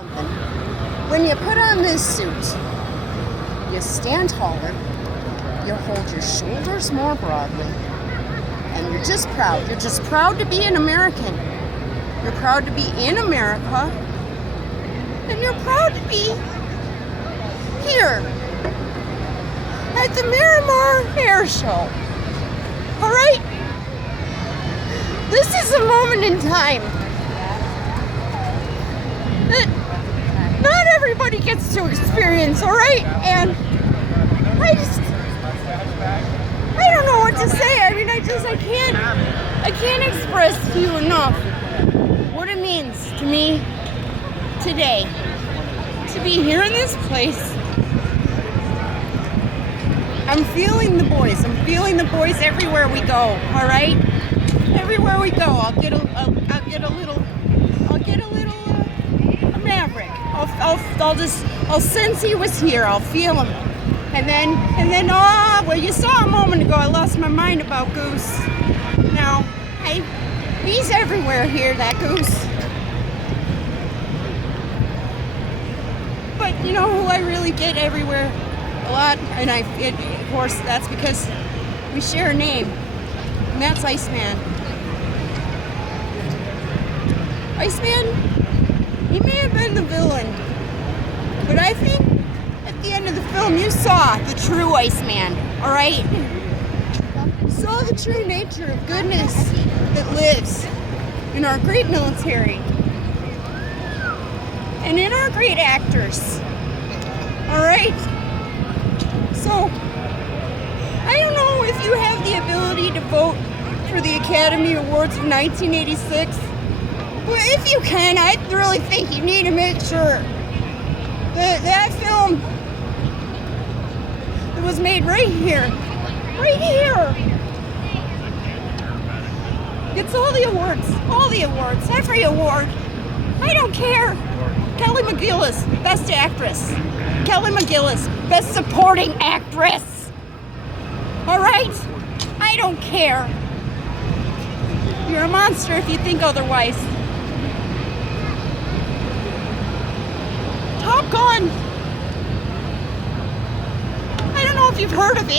something. When you put on this suit, you stand taller, you hold your shoulders more broadly, and you're just proud. You're just proud to be an American. You're proud to be in America, and you're proud to be here at the Miramar Air Show. All right? This is a moment in time that not everybody gets to experience, all right? And I don't know what to say. I mean, I can't express to you enough what it means to me today to be here in this place. I'm feeling the boys. I'm feeling the boys everywhere we go, all right? Everywhere we go, I'll get a maverick. I'll sense he was here. I'll feel him. And then, well, you saw a moment ago, I lost my mind about Goose. Now, he's everywhere here, that Goose. But you know who I really get everywhere a lot? And of course, that's because we share a name. And that's Iceman. Iceman, he may have been the villain, but I think at the end of the film you saw the true Iceman, all right? You saw the true nature of goodness that lives in our great military and in our great actors, all right? So, I don't know if you have the ability to vote for the Academy Awards of 1986. Well, if you can, I really think you need to make sure that film that was made right here, gets all the awards, every award. I don't care. Kelly McGillis, Best Actress. Kelly McGillis, Best Supporting Actress. All right? I don't care. You're a monster if you think otherwise. Top Gun. I don't know if you've heard of it.